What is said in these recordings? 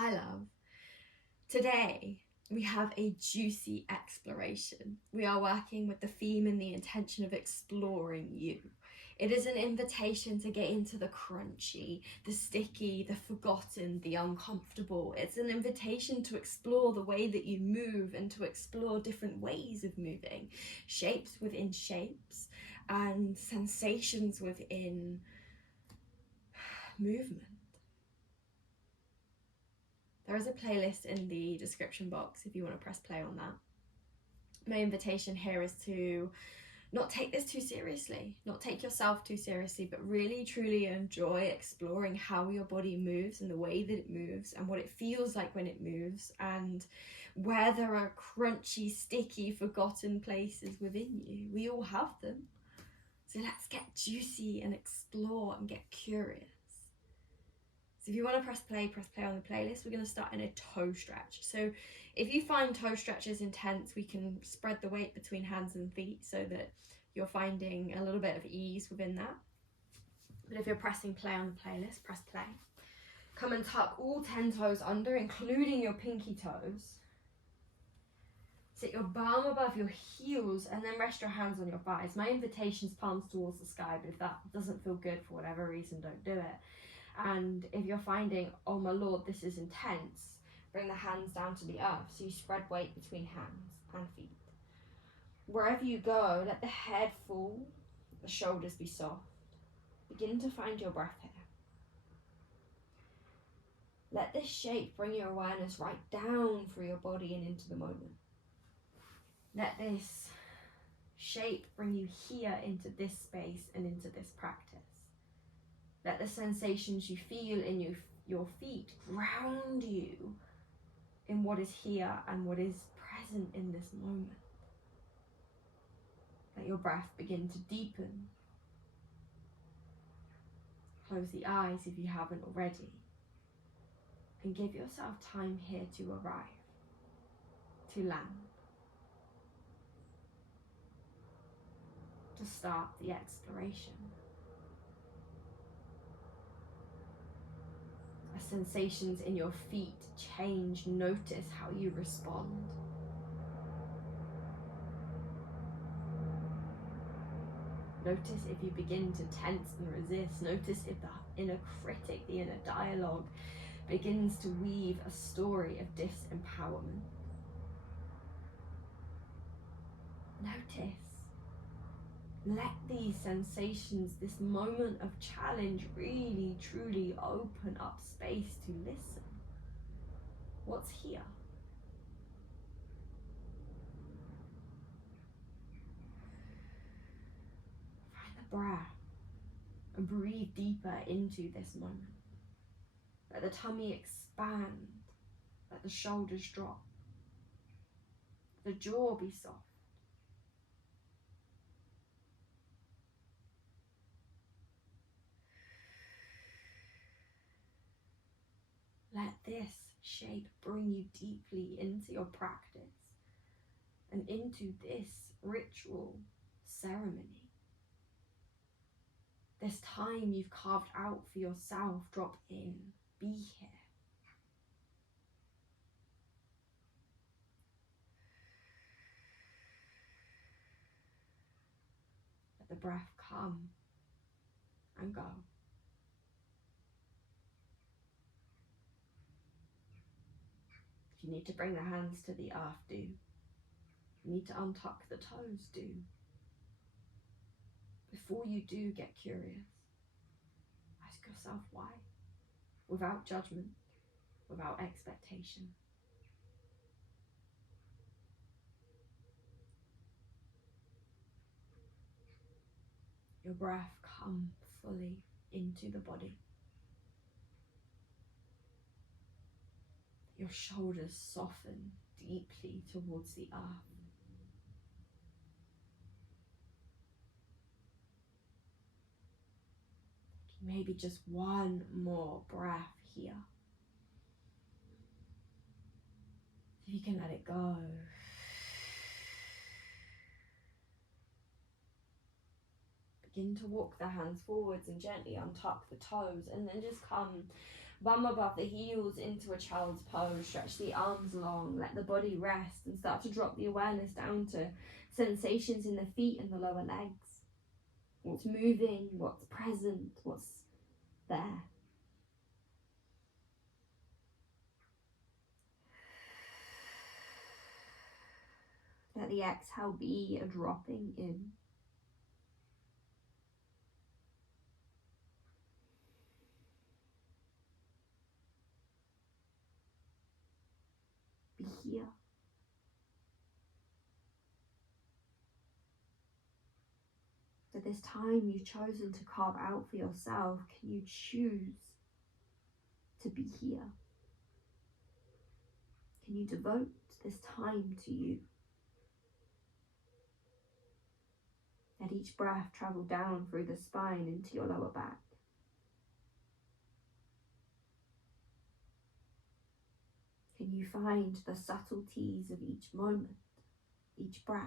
Hi, love. Today, we have a juicy exploration. We are working with the theme and the intention of exploring you. It is an invitation to get into the crunchy, the sticky, the forgotten, the uncomfortable. It's an invitation to explore the way that you move and to explore different ways of moving, shapes within shapes, and sensations within movement. There is a playlist in the description box if you want to press play on that. My invitation here is to not take this too seriously, not take yourself too seriously, but really truly enjoy exploring how your body moves and the way that it moves and what it feels like when it moves, and where there are crunchy, sticky, forgotten places within you. We all have them. So let's get juicy and explore and get curious. So if you want to press play on the playlist. We're going to start in a toe stretch. So if you find toe stretches intense, we can spread the weight between hands and feet so that you're finding a little bit of ease within that. But if you're pressing play on the playlist, press play. Come and tuck all 10 toes under, including your pinky toes. Sit your palm above your heels and then rest your hands on your thighs. My invitation is palms towards the sky, but if that doesn't feel good for whatever reason, don't do it. And if you're finding, oh my lord, this is intense, bring the hands down to the earth so you spread weight between hands and feet. Wherever you go, let the head fall, the shoulders be soft. Begin to find your breath here. Let this shape bring your awareness right down through your body and into the moment. Let this shape bring you here into this space and into this practice. Let the sensations you feel in your feet ground you in what is here and what is present in this moment. Let your breath begin to deepen. Close the eyes if you haven't already. And give yourself time here to arrive, to land, to start the exploration. As sensations in your feet change, notice how you respond. Notice if you begin to tense and resist. Notice if the inner critic, the inner dialogue, begins to weave a story of disempowerment. Notice. Let these sensations, this moment of challenge, really, truly open up space to listen. What's here? Find the breath and breathe deeper into this moment. Let the tummy expand. Let the shoulders drop. The jaw be soft. Let this shape bring you deeply into your practice and into this ritual ceremony. This time you've carved out for yourself, drop in, be here. Let the breath come and go. If you need to bring the hands to the earth, do. If you need to untuck the toes, do. Before you do, get curious. Ask yourself why, without judgment, without expectation. Your breath come fully into the body. Your shoulders soften deeply towards the earth. Maybe just one more breath here. If you can let it go. Begin to walk the hands forwards and gently untuck the toes, and then just come Bum above the heels into a child's pose. Stretch the arms long, let the body rest, and start to drop the awareness down to sensations in the feet and the lower legs. What's moving, what's present, what's there. Let the exhale be a dropping in. Be here. For this time you've chosen to carve out for yourself, can you choose to be here? Can you devote this time to you? Let each breath travel down through the spine into your lower back. Can you find the subtleties of each moment, each breath?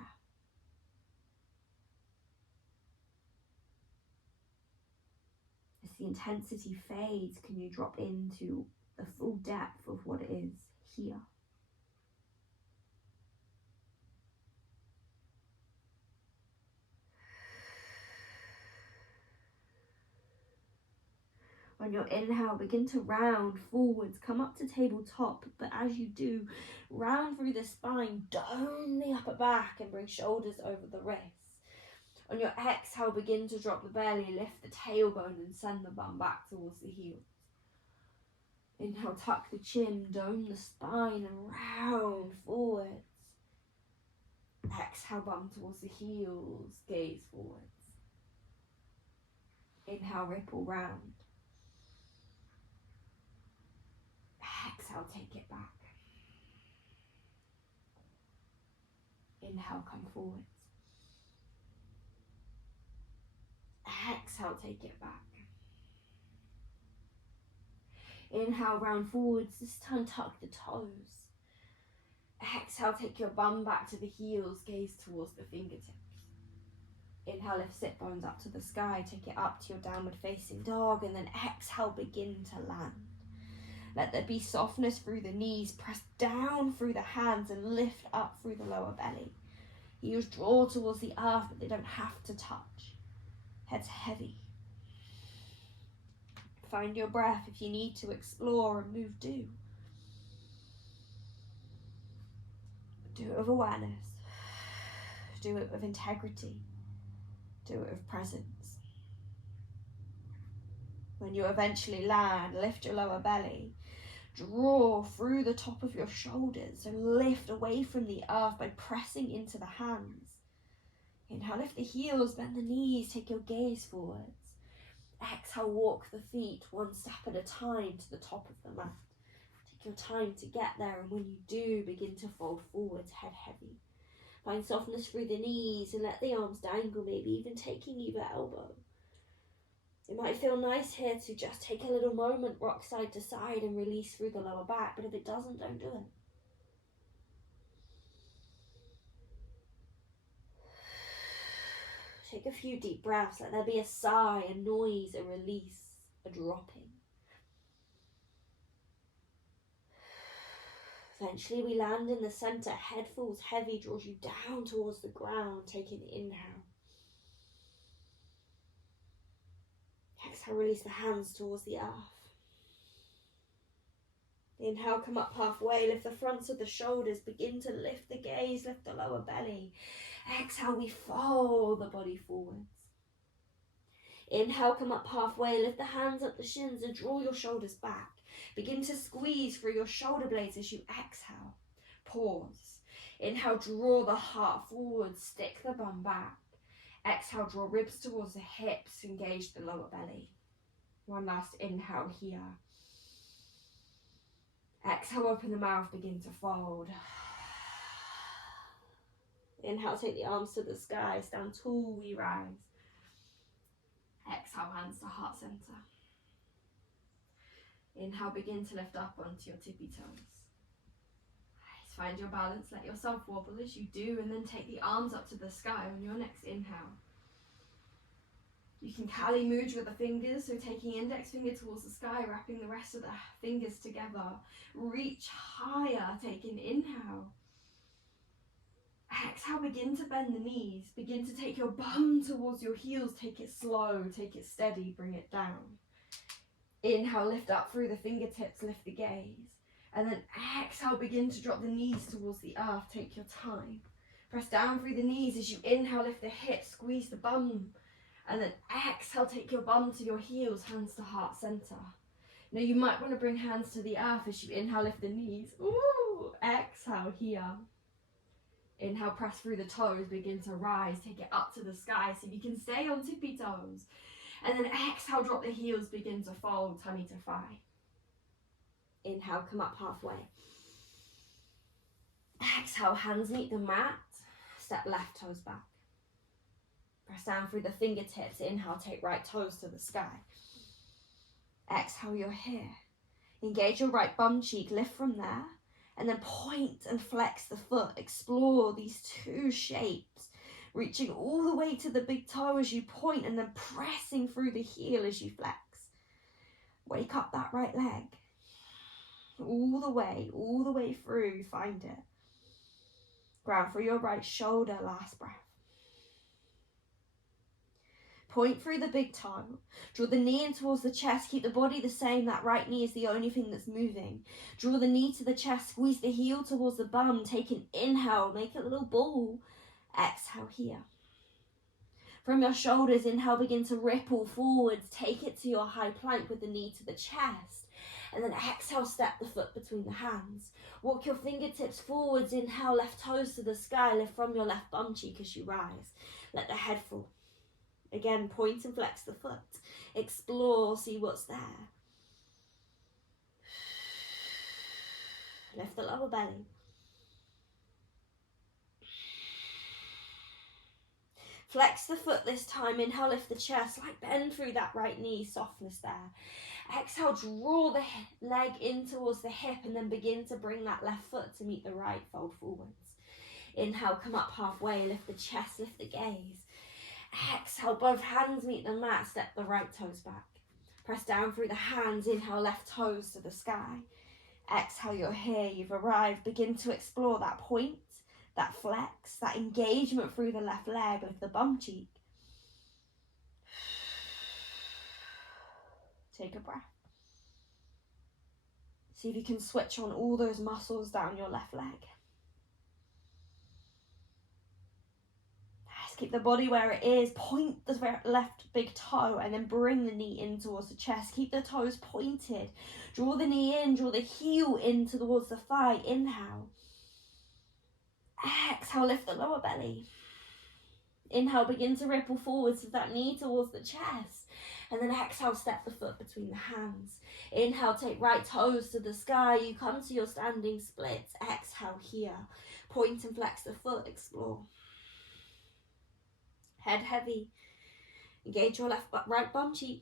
As the intensity fades, can you drop into the full depth of what is here? On your inhale, begin to round forwards, come up to tabletop, but as you do, round through the spine, dome the upper back and bring shoulders over the wrists. On your exhale, begin to drop the belly, lift the tailbone and send the bum back towards the heels. Inhale, tuck the chin, dome the spine and round forwards. Exhale, bum towards the heels, gaze forwards. Inhale, ripple round. Exhale, take it back. Inhale, come forwards. Exhale, take it back. Inhale, round forwards. This time, tuck the toes. Exhale, take your bum back to the heels, gaze towards the fingertips. Inhale, lift sit bones up to the sky, take it up to your downward facing dog, and then exhale, begin to land. Let there be softness through the knees, press down through the hands and lift up through the lower belly. Heels draw towards the earth, but they don't have to touch. Head's heavy. Find your breath. If you need to explore and move, do. Do it with awareness. Do it with integrity. Do it with presence. When you eventually land, lift your lower belly. Draw through the top of your shoulders and lift away from the earth by pressing into the hands. Inhale, lift the heels, bend the knees, take your gaze forwards. Exhale, walk the feet one step at a time to the top of the mat. Take your time to get there, and when you do, begin to fold forwards, head heavy. Find softness through the knees and let the arms dangle, maybe even taking either elbow. It might feel nice here to just take a little moment, rock side to side and release through the lower back, but if it doesn't, don't do it. Take a few deep breaths, let there be a sigh, a noise, a release, a dropping. Eventually we land in the center, head falls heavy, draws you down towards the ground. Take an inhale. Exhale, release the hands towards the earth. Inhale, come up halfway, lift the fronts of the shoulders, begin to lift the gaze, lift the lower belly. Exhale, we fold the body forwards. Inhale, come up halfway, lift the hands up the shins and draw your shoulders back. Begin to squeeze through your shoulder blades as you exhale. Pause. Inhale, draw the heart forward, stick the bum back. Exhale, draw ribs towards the hips, engage the lower belly. One last inhale here. Exhale, open the mouth, begin to fold. Inhale, take the arms to the sky, stand tall, we rise. Exhale, hands to heart center. Inhale, begin to lift up onto your tippy toes. Nice. Find your balance, let yourself wobble as you do, and then take the arms up to the sky on your next inhale. You can Kali Mudra with the fingers, so taking index finger towards the sky, wrapping the rest of the fingers together. Reach higher, take an inhale. Exhale, begin to bend the knees. Begin to take your bum towards your heels. Take it slow, take it steady, bring it down. Inhale, lift up through the fingertips, lift the gaze. And then exhale, begin to drop the knees towards the earth, take your time. Press down through the knees as you inhale, lift the hips, squeeze the bum. And then exhale, take your bum to your heels, hands to heart center. Now you might want to bring hands to the earth as you inhale, lift the knees. Ooh, exhale here. Inhale, press through the toes, begin to rise, take it up to the sky so you can stay on tippy toes. And then exhale, drop the heels, begin to fold, tummy to thigh. Inhale, come up halfway. Exhale, hands meet the mat, step left toes back. Press down through the fingertips, inhale, take right toes to the sky. Exhale, you're here. Engage your right bum cheek, lift from there. And then point and flex the foot. Explore these two shapes. Reaching all the way to the big toe as you point and then pressing through the heel as you flex. Wake up that right leg. All the way through. Find it. Ground through your right shoulder. Last breath. Point through the big toe. Draw the knee in towards the chest. Keep the body the same. That right knee is the only thing that's moving. Draw the knee to the chest. Squeeze the heel towards the bum. Take an inhale. Make a little ball. Exhale here. From your shoulders, inhale, begin to ripple forwards. Take it to your high plank with the knee to the chest. And then exhale, step the foot between the hands. Walk your fingertips forwards. Inhale, left toes to the sky. Lift from your left bum cheek as you rise. Let the head fall. Again, point and flex the foot. Explore, see what's there. Lift the lower belly. Flex the foot this time. Inhale, lift the chest. Like bend through that right knee, softness there. Exhale, draw the leg in towards the hip and then begin to bring that left foot to meet the right, fold forwards. Inhale, come up halfway, lift the chest, lift the gaze. Exhale, both hands meet the mat, step the right toes back. Press down through the hands, inhale, left toes to the sky. Exhale, you're here, you've arrived. Begin to explore that point, that flex, that engagement through the left leg, lift the bum cheek. Take a breath. See if you can switch on all those muscles down your left leg. Keep the body where it is. Point the left big toe and then bring the knee in towards the chest. Keep the toes pointed. Draw the knee in, draw the heel in towards the thigh. Inhale. Exhale, lift the lower belly. Inhale, begin to ripple forwards with that knee towards the chest. And then exhale, step the foot between the hands. Inhale, take right toes to the sky. You come to your standing splits. Exhale here. Point and flex the foot, explore. Head heavy. Engage your right bum cheek.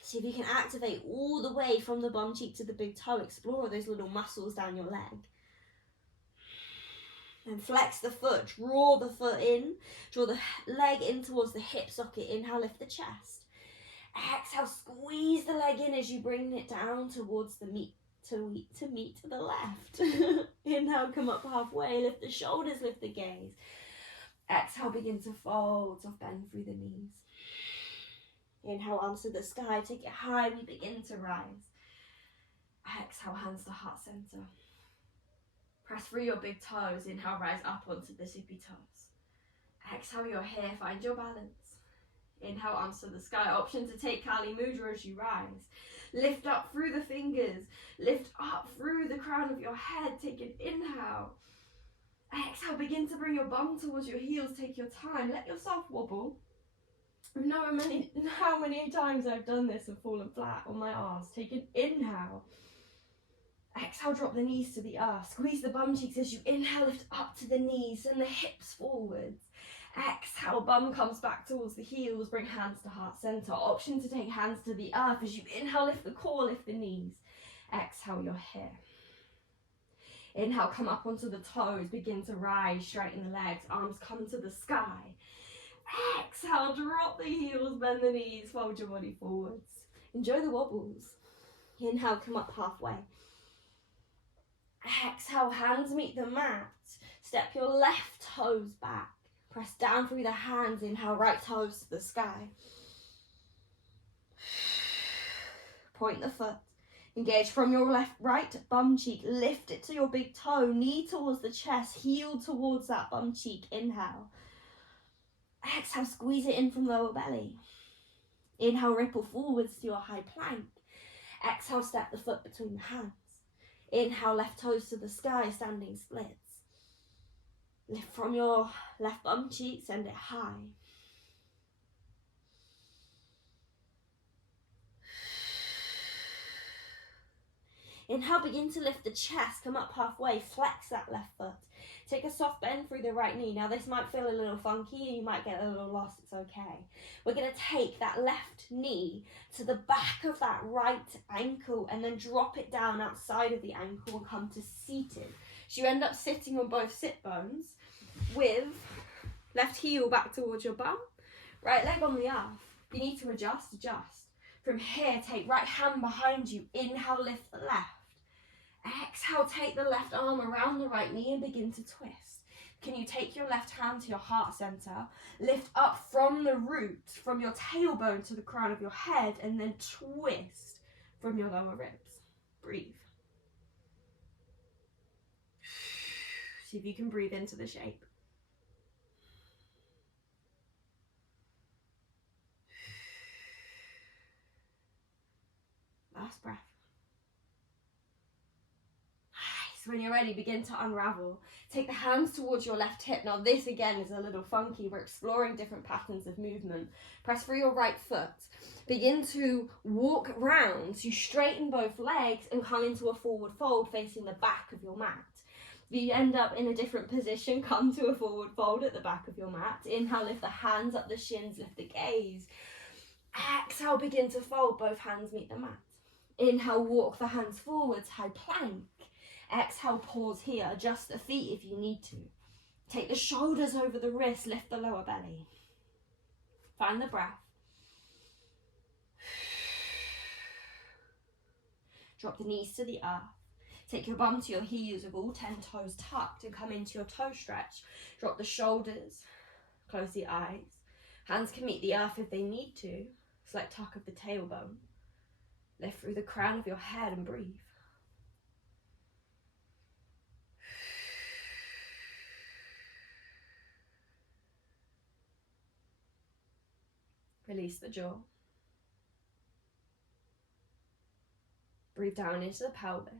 See if you can activate all the way from the bum cheek to the big toe. Explore those little muscles down your leg. Then flex the foot. Draw the foot in. Draw the leg in towards the hip socket. Inhale, lift the chest. Exhale, squeeze the leg in as you bring it down towards the meat. To meet to the left. Inhale, come up halfway, lift the shoulders, lift the gaze. Exhale, begin to fold, soft bend through the knees. Inhale, arms to the sky, take it high, we begin to rise. Exhale, hands to heart center. Press through your big toes, inhale, rise up onto the tippy toes. Exhale, you're here, find your balance. Inhale, arms to the sky, option to take Kali Mudra as you rise. Lift up through the fingers. Lift up through the crown of your head. Take an inhale. Exhale, begin to bring your bum towards your heels. Take your time. Let yourself wobble. You know how many times I've done this and fallen flat on my ass. Take an inhale. Exhale, drop the knees to the earth. Squeeze the bum cheeks as you inhale. Lift up to the knees. Send the hips forwards. Exhale, bum comes back towards the heels, bring hands to heart center. Option to take hands to the earth as you inhale, lift the core, lift the knees. Exhale, you're here. Inhale, come up onto the toes, begin to rise, straighten the legs, arms come to the sky. Exhale, drop the heels, bend the knees, fold your body forwards. Enjoy the wobbles. Inhale, come up halfway. Exhale, hands meet the mat. Step your left toes back. Press down through the hands. Inhale, right toes to the sky. Point the foot. Engage from your right bum cheek. Lift it to your big toe. Knee towards the chest. Heel towards that bum cheek. Inhale. Exhale, squeeze it in from lower belly. Inhale, ripple forwards to your high plank. Exhale, step the foot between the hands. Inhale, left toes to the sky, standing splits. Lift from your left bum cheek, send it high. Inhale, begin to lift the chest, come up halfway, flex that left foot. Take a soft bend through the right knee. Now this might feel a little funky and you might get a little lost, it's okay. We're going to take that left knee to the back of that right ankle and then drop it down outside of the ankle and come to seated. So you end up sitting on both sit bones with left heel back towards your bum, right leg on the earth. If you need to adjust. From here, take right hand behind you. Inhale, lift the left. Exhale, take the left arm around the right knee and begin to twist. Can you take your left hand to your heart center, lift up from the root, from your tailbone to the crown of your head, and then twist from your lower ribs. Breathe. See if you can breathe into the shape. Last breath. So when you're ready, begin to unravel. Take the hands towards your left hip. Now this again is a little funky. We're exploring different patterns of movement. Press through your right foot. Begin to walk round. So you straighten both legs and come into a forward fold facing the back of your mat. If you end up in a different position, come to a forward fold at the back of your mat. Inhale, lift the hands up the shins, lift the gaze. Exhale, begin to fold. Both hands meet the mat. Inhale, walk the hands forwards, high plank. Exhale, pause here. Adjust the feet if you need to. Take the shoulders over the wrists, lift the lower belly. Find the breath. Drop the knees to the earth. Take your bum to your heels with all 10 toes tucked and come into your toe stretch. Drop the shoulders, close the eyes. Hands can meet the earth if they need to. Slight tuck of the tailbone. Lift through the crown of your head and breathe. Release the jaw. Breathe down into the pelvis.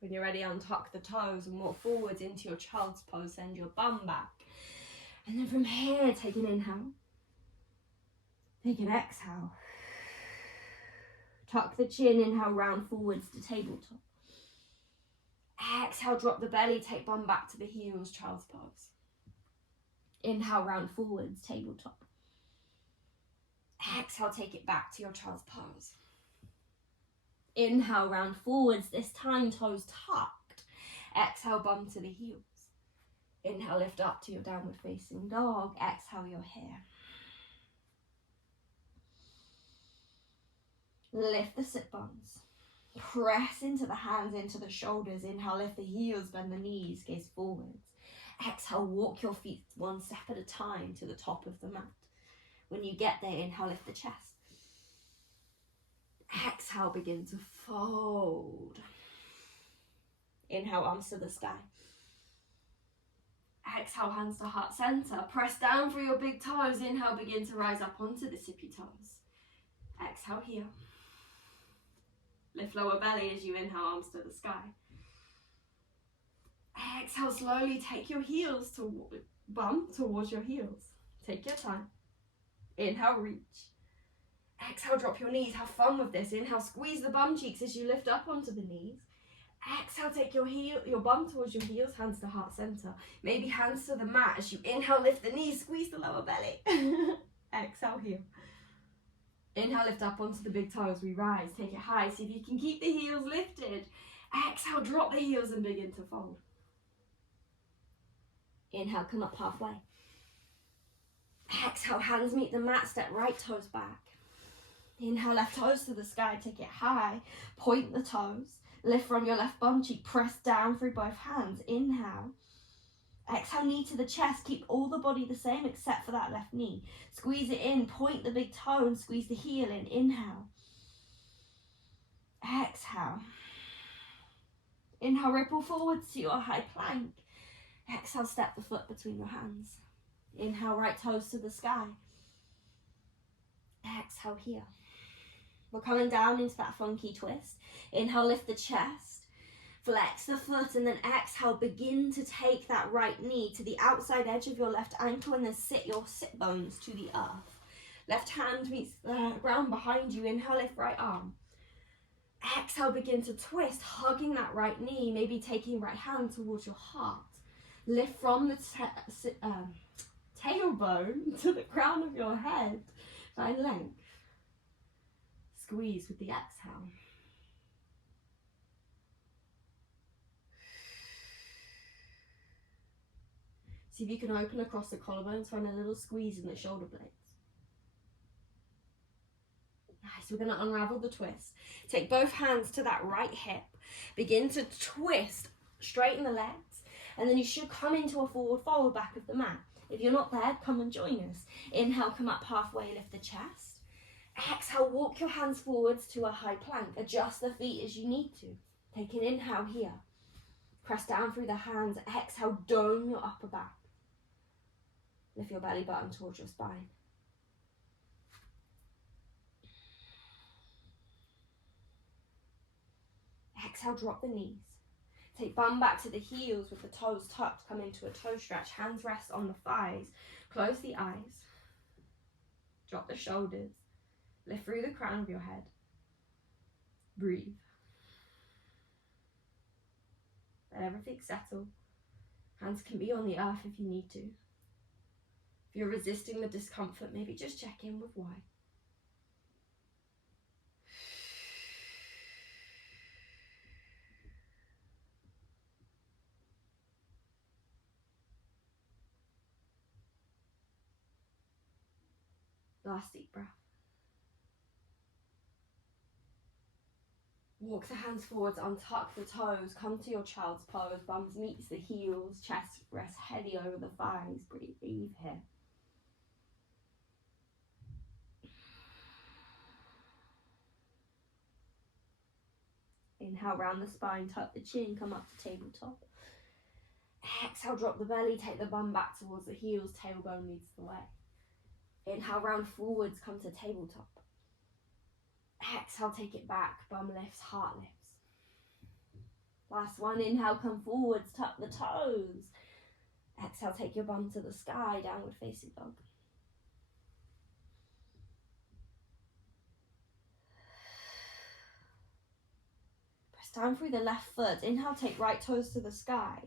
When you're ready, untuck the toes and walk forwards into your child's pose. Send your bum back. And then from here, take an inhale. Take an exhale. Tuck the chin, inhale, round forwards to tabletop. Exhale, drop the belly, take bum back to the heels, child's pose. Inhale, round forwards, tabletop. Exhale, take it back to your child's pose. Inhale, round forwards, this time toes tucked. Exhale, bum to the heels. Inhale, lift up to your downward facing dog. Exhale, you're here. Lift the sit bones. Press into the hands, into the shoulders. Inhale, lift the heels, bend the knees, gaze forwards. Exhale, walk your feet one step at a time to the top of the mat. When you get there, inhale, lift the chest. Exhale, begin to fold. Inhale, arms to the sky. Exhale, hands to heart center. Press down through your big toes. Inhale, begin to rise up onto the tippy toes. Exhale, heel. Lift lower belly as you inhale, arms to the sky. Exhale, slowly take your heels to bum towards your heels. Take your time. Inhale, reach. Exhale, drop your knees. Have fun with this. Inhale, squeeze the bum cheeks as you lift up onto the knees. Exhale, take your bum towards your heels, hands to heart center. Maybe hands to the mat as you inhale, lift the knees, squeeze the lower belly. Exhale, heel. Inhale, lift up onto the big toes, we rise, take it high. See if you can keep the heels lifted. Exhale, drop the heels and begin to fold. Inhale, come up halfway. Exhale, hands meet the mat, step right toes back. Inhale, left toes to the sky, take it high. Point the toes, lift from your left bum cheek, press down through both hands. Inhale. Exhale, knee to the chest, keep all the body the same except for that left knee. Squeeze it in, point the big toe and squeeze the heel in. Inhale. Exhale. Inhale, ripple forwards to your high plank. Exhale, step the foot between your hands. Inhale, right toes to the sky. Exhale here. We're coming down into that funky twist. Inhale, lift the chest. Flex the foot and then exhale, begin to take that right knee to the outside edge of your left ankle and then sit your sit bones to the earth. Left hand meets the ground behind you. Inhale, lift right arm. Exhale, begin to twist, hugging that right knee, maybe taking right hand towards your heart. Lift from the tailbone to the crown of your head. Find length. Squeeze with the exhale. See if you can open across the collarbones, find a little squeeze in the shoulder blades. Nice, we're gonna unravel the twist. Take both hands to that right hip. Begin to twist, straighten the legs, and then you should come into a forward fold back of the mat. If you're not there, come and join us. Inhale, come up halfway, lift the chest. Exhale, walk your hands forwards to a high plank. Adjust the feet as you need to. Take an inhale here. Press down through the hands. Exhale, dome your upper back. Lift your belly button towards your spine. Exhale, drop the knees. Take bum back to the heels with the toes tucked. Come into a toe stretch. Hands rest on the thighs. Close the eyes. Drop the shoulders. Lift through the crown of your head. Breathe. Let everything settle. Hands can be on the earth if you need to. If you're resisting the discomfort, maybe just check in with why. Last deep breath. Walk the hands forwards, untuck the toes, come to your child's pose, bums meets the heels, chest rests heavy over the thighs. Breathe here. Inhale, round the spine, tuck the chin, come up to tabletop. Exhale, drop the belly, take the bum back towards the heels, tailbone leads the way. Inhale, round forwards, come to tabletop. Exhale, take it back, bum lifts, heart lifts. Last one, inhale, come forwards, tuck the toes. Exhale, take your bum to the sky, downward facing dog. Press down through the left foot. Inhale, take right toes to the sky.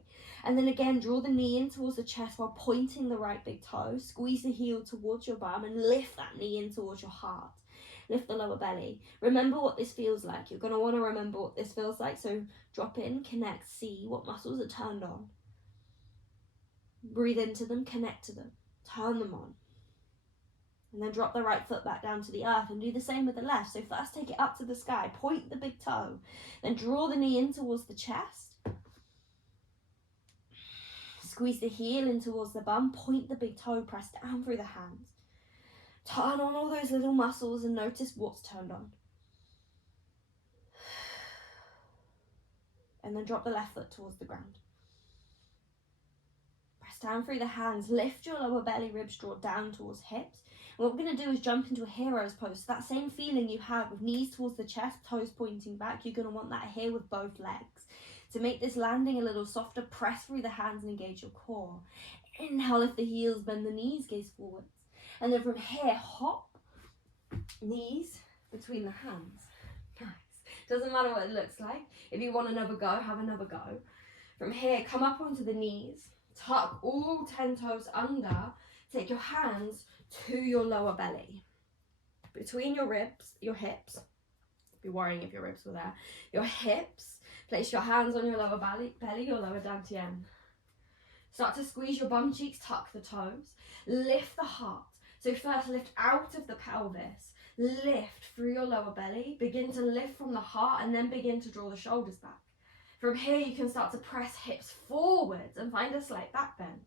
And then again, draw the knee in towards the chest while pointing the right big toe. Squeeze the heel towards your bum and lift that knee in towards your heart. Lift the lower belly. Remember what this feels like. You're going to want to remember what this feels like. So drop in, connect, see what muscles are turned on. Breathe into them, connect to them, turn them on. And then drop the right foot back down to the earth and do the same with the left. So first take it up to the sky, point the big toe, then draw the knee in towards the chest. Squeeze the heel in towards the bum, point the big toe, press down through the hands. Turn on all those little muscles and notice what's turned on. And then drop the left foot towards the ground. Press down through the hands, lift your lower belly, ribs draw down towards hips. And what we're going to do is jump into a hero's pose. So that same feeling you have with knees towards the chest, toes pointing back, you're going to want that here with both legs. To make this landing a little softer, press through the hands and engage your core. Inhale, lift the heels, bend the knees, gaze forwards. And then from here, hop, knees between the hands. Nice. Doesn't matter what it looks like. If you want another go, have another go. From here, come up onto the knees. Tuck all 10 toes under. Take your hands to your lower belly. between your ribs, your hips. Be worrying if your ribs were there. Your hips. Place your hands on your lower belly, your lower dantian. Start to squeeze your bum cheeks, tuck the toes. Lift the heart. So first lift out of the pelvis. Lift through your lower belly. Begin to lift from the heart and then begin to draw the shoulders back. From here you can start to press hips forwards and find a slight back bend.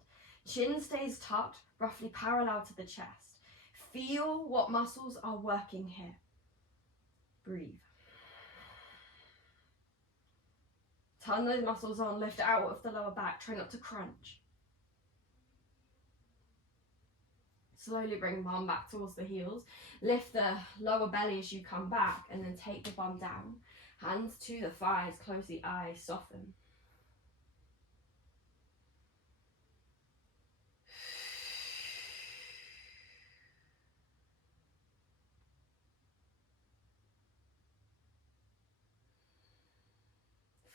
Chin stays tucked, roughly parallel to the chest. Feel what muscles are working here. Breathe. Turn those muscles on, lift out of the lower back, try not to crunch. Slowly bring bum back towards the heels. Lift the lower belly as you come back and then take the bum down. Hands to the thighs, close the eyes, soften.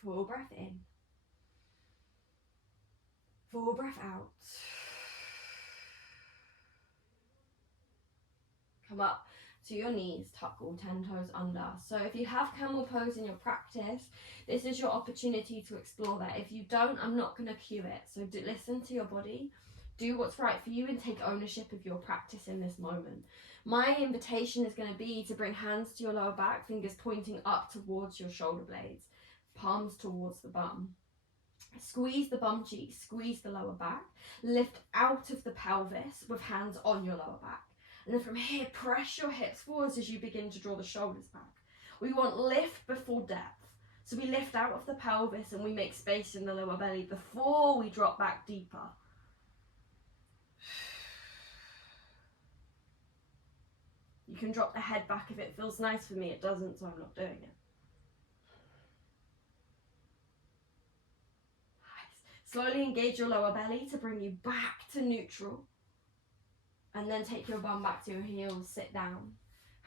Full breath in. Full breath out. Come up to your knees, tuck all 10 toes under. So if you have camel pose in your practice, this is your opportunity to explore that. If you don't, I'm not going to cue it. So listen to your body, do what's right for you and take ownership of your practice in this moment. My invitation is going to be to bring hands to your lower back, fingers pointing up towards your shoulder blades, palms towards the bum. Squeeze the bum cheeks, squeeze the lower back, lift out of the pelvis with hands on your lower back. And then from here, press your hips forwards as you begin to draw the shoulders back. We want lift before depth. So we lift out of the pelvis and we make space in the lower belly before we drop back deeper. You can drop the head back if it feels nice. For me, it doesn't, so I'm not doing it. Nice. Slowly engage your lower belly to bring you back to neutral. And then take your bum back to your heels, sit down.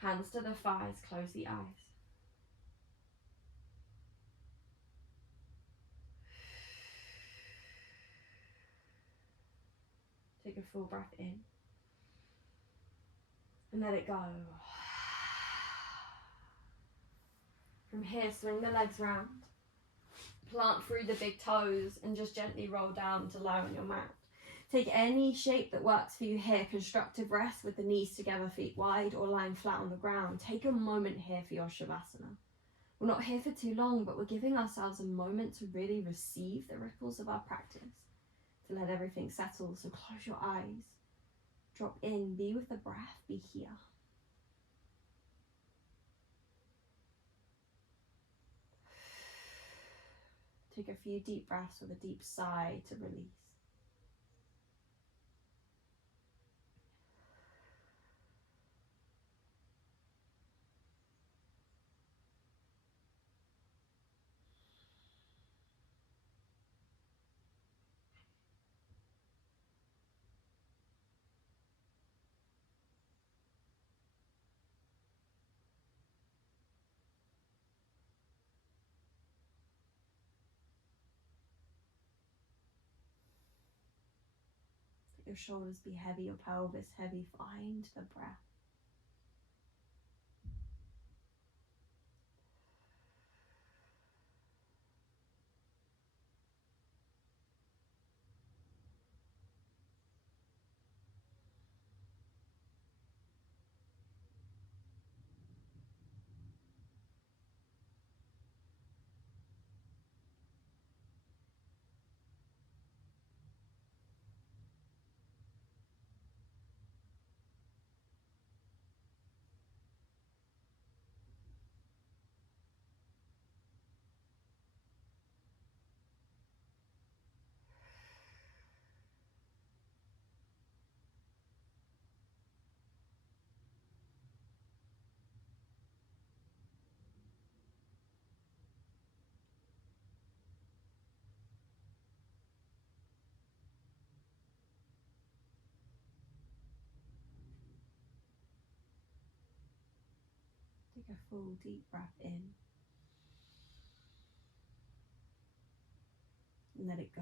Hands to the thighs, close the eyes. Take a full breath in. And let it go. From here, swing the legs round. Plant through the big toes and just gently roll down to lie on your mat. Take any shape that works for you here. Constructive rest with the knees together, feet wide, or lying flat on the ground. Take a moment here for your Shavasana. We're not here for too long, but we're giving ourselves a moment to really receive the ripples of our practice, to let everything settle. So close your eyes, drop in, be with the breath, be here. Take a few deep breaths with a deep sigh to release. Your shoulders be heavy, your pelvis heavy. Find the breath. Take a full deep breath in. And let it go.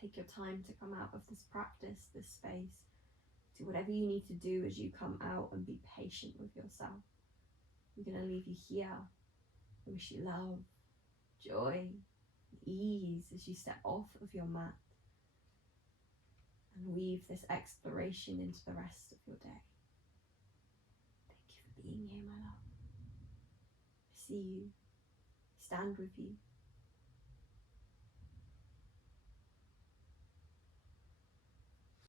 Take your time to come out of this practice, this space. Do whatever you need to do as you come out, and be patient with yourself. I'm going to leave you here. I wish you love, joy, ease as you step off of your mat and weave this exploration into the rest of your day. Thank you for being here, my love. I see you. Stand with you.